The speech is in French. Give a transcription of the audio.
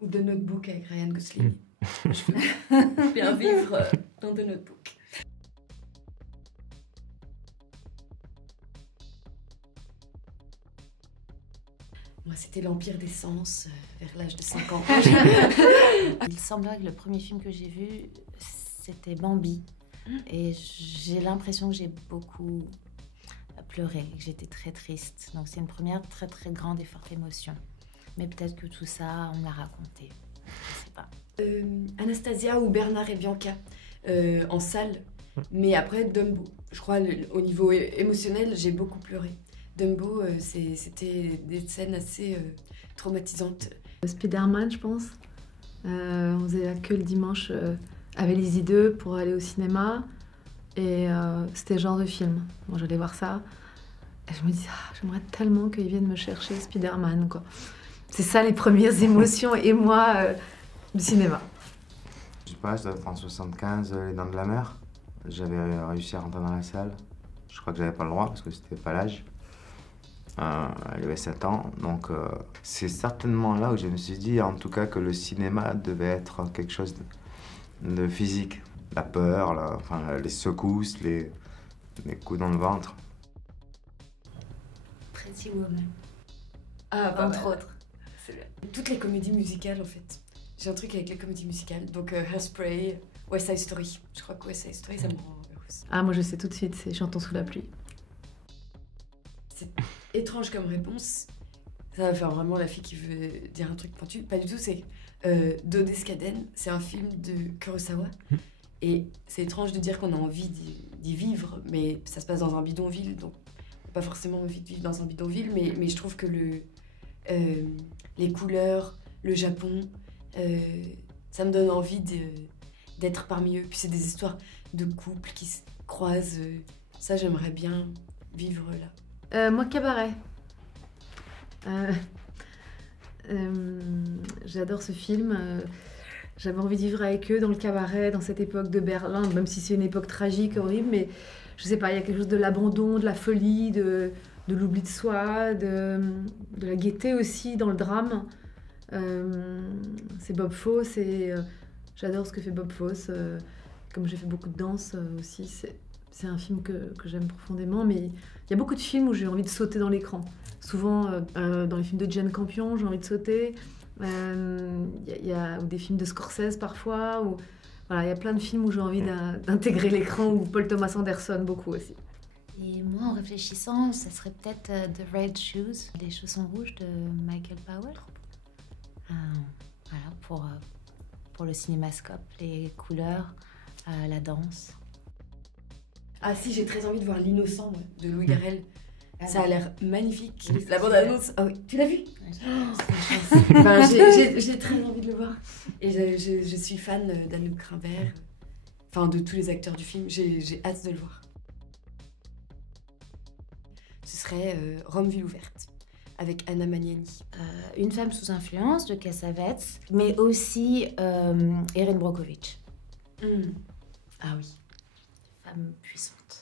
Ou The Notebook avec Ryan Gosling. Je veux bien vivre dans The Notebook. Moi, c'était l'Empire des Sens, vers l'âge de 5 ans. Il semblerait que le premier film que j'ai vu, c'était Bambi. Et j'ai l'impression que j'ai beaucoup pleuré, que j'étais très triste. Donc c'est une première très très grande et forte émotion. Mais peut-être que tout ça, on me l'a raconté. Je sais pas. Anastasia ou Bernard et Bianca, en salle. Mais après, Dumbo. Je crois, au niveau émotionnel, j'ai beaucoup pleuré. Dumbo, c'était des scènes assez traumatisantes. Spider-Man, je pense. On faisait la queue le dimanche avec Lizzie 2 pour aller au cinéma. Et c'était le genre de film. Moi, j'allais voir ça. Et je me dis, j'aimerais tellement qu'ils viennent me chercher Spider-Man, quoi. C'est ça les premières émotions et moi du cinéma. Je sais pas, ça doit être en 75, Les Dents de la Mer. J'avais réussi à rentrer dans la salle. Je crois que j'avais pas le droit parce que c'était pas l'âge. Elle avait 7 ans, donc c'est certainement là où je me suis dit, en tout cas, que le cinéma devait être quelque chose de physique. La peur, les secousses, les coups dans le ventre. Pretty Woman. Entre autres. C'est bien. Toutes les comédies musicales, en fait. J'ai un truc avec les comédies musicales, donc Hairspray, West Side Story. Je crois que West Side Story, ça me rend heureuse. Moi je sais tout de suite, c'est Chantons sous la pluie. C'est étrange comme réponse. Ça va faire vraiment la fille qui veut dire un truc pointu. Pas du tout, c'est Dodescaden, c'est un film de Kurosawa. Et c'est étrange de dire qu'on a envie d'y vivre, mais ça se passe dans un bidonville, donc on n'a pas forcément envie de vivre dans un bidonville, mais je trouve que les couleurs, le Japon, ça me donne envie d'être parmi eux. Puis c'est des histoires de couples qui se croisent. Ça, j'aimerais bien vivre là. Moi, Cabaret. J'adore ce film. J'avais envie de vivre avec eux dans le cabaret, dans cette époque de Berlin, même si c'est une époque tragique, horrible, mais je sais pas, il y a quelque chose de l'abandon, de la folie, de l'oubli de soi, de la gaieté aussi dans le drame. C'est Bob Fosse et j'adore ce que fait Bob Fosse. Comme j'ai fait beaucoup de danse aussi, c'est un film que j'aime profondément, mais il y a beaucoup de films où j'ai envie de sauter dans l'écran. Souvent, dans les films de Jane Campion, j'ai envie de sauter. Il y a ou des films de Scorsese parfois. Voilà, il y a plein de films où j'ai envie d'intégrer l'écran, ou Paul Thomas Anderson beaucoup aussi. Et moi, en réfléchissant, ça serait peut-être The Red Shoes, les chaussons rouges de Michael Powell. Voilà, pour le cinémascope, les couleurs, la danse. Ah si, j'ai très envie de voir L'Innocent de Louis Garrel. Ça a l'air magnifique. Oui, La bande-annonce. Ah oui, tu l'as vu? J'ai très envie de le voir. Et je suis fan d'Anouk Grimbert, enfin de tous les acteurs du film. J'ai hâte de le voir. Ce serait Rome ville ouverte, avec Anna Magnani. Une femme sous influence de Cassavetes, mais aussi Erin Brockovich. Ah oui. Femme puissante.